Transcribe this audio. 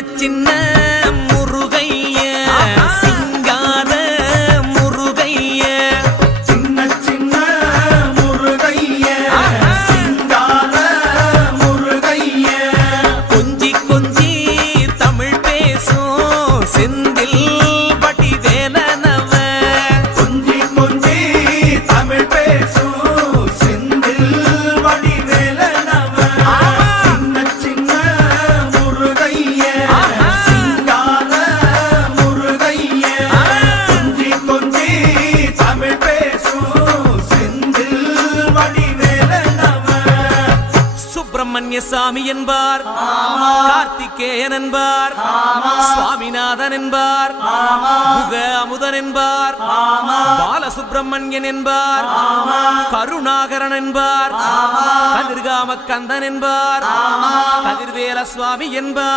சின்ன முருகைய சிங்கார முருகைய சின்ன சின்ன முருகைய சிங்கார முருகைய கொஞ்சி கொஞ்சி தமிழ் பேசும் செந்தில் வடிவேலனவ கொஞ்சி கொஞ்சி தமிழ் பேசும் செந்தில் வடிவேலனவ சின்ன சின்ன முருகைய சிங்கார முருகைய கொஞ்சி கொஞ்சி தமிழ் பேசும் செந்தில் வடிவேலனவ சுப்பிரமணிய சாமி என்பார், கார்த்திகேயன் என்பார், சுவாமிநாதன் என்பார், முக அமுதன் என்பார், பாலசுப்பிரமணியன் என்பார், கருணாகரன் என்பார், கதிர்காம கந்தன் என்பார், கதிர்வேல சுவாமி என்பார்.